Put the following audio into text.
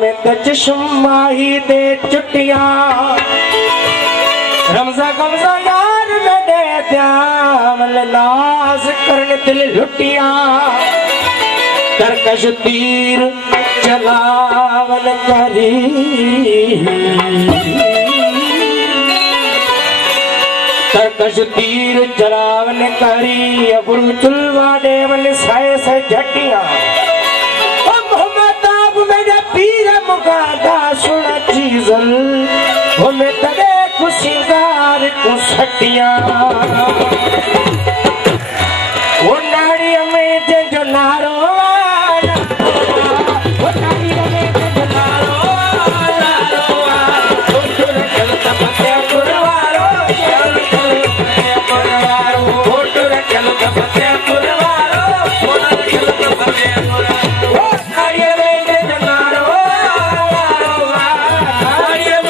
में चश्माही दे चुटिया रमजा कमजा यार में दे द्यावल नाज करन दिल लुटिया तरकश तीर चलावल करी तरकश तीर चलावल करी अबुल चुलवा देवल साए से झटिया पीर मुगादा सुना चीजल हमें तले खुशिगार को सटिया वो नारी में जो नारो वो नारी में जो नारो तो तुर चलता पते पुरवारो वो तुर चलता पते पुरवारो वो नारी चलता पते पुरवारो नारी